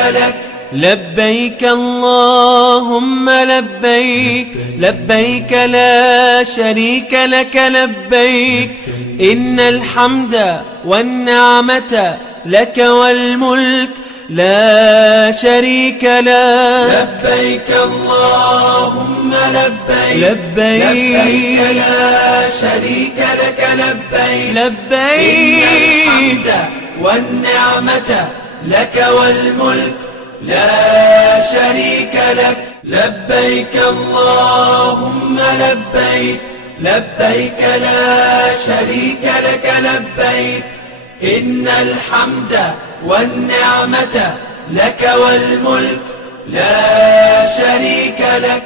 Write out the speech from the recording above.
لك. لبيك اللهم لبيك، لبيك لا شريك لك لبيك، إن الحمد والنعمة لك والملك لا شريك لك. لبيك اللهم لبيك، لبيك لا شريك لك لبيك، لبيك إن الحمد والنعمة لك والملك لا شريك لك. لبيك اللهم لبيك، لبيك لا شريك لك لبيك، إن الحمد والنعمة لك والملك لا شريك لك.